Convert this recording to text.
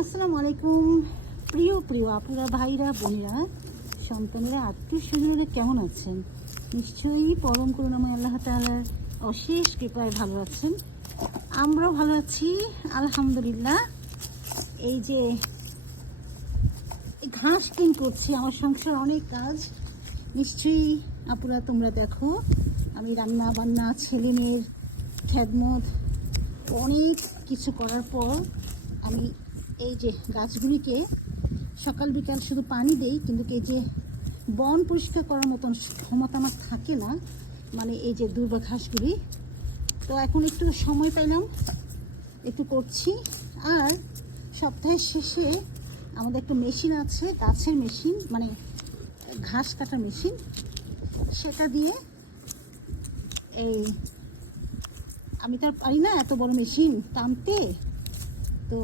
আসসালামু আলাইকুম। প্রিয় প্রিয় আপুরা, ভাইরা, বোনেরা, সন্তানেরা, আত্মীয় স্বজনেরা কেমন আছেন? নিশ্চয়ই পরম করুণাময় আল্লাহ তাআলার অশেষ কৃপায় ভালো আছেন। আমরাও ভালো আছি আলহামদুলিল্লাহ। এই যে ঘাস কিন করছি, আমার সংসার অনেক কাজ। নিশ্চয়ই আপুরা তোমরা দেখো, আমি রান্না বান্না, ছেলে মেয়ের খেদমত অনেক কিছু করার পর আমি এই যে গাছগুলিকে সকাল বিকাল শুধু পানি দেই, কিন্তু এই যে বন পরিষ্কার করার মতন ক্ষমতা আমার থাকে না, মানে এই যে দুর্বা ঘাসগুলি। তো এখন একটু সময় পেলাম, একটু করছি। আর সপ্তাহের শেষে আমাদের একটা মেশিন আছে, গাছের মেশিন, মানে ঘাস কাটার মেশিন, সেটা দিয়ে এই আমি তো আর পারি না এত বড় মেশিন টানতে। তো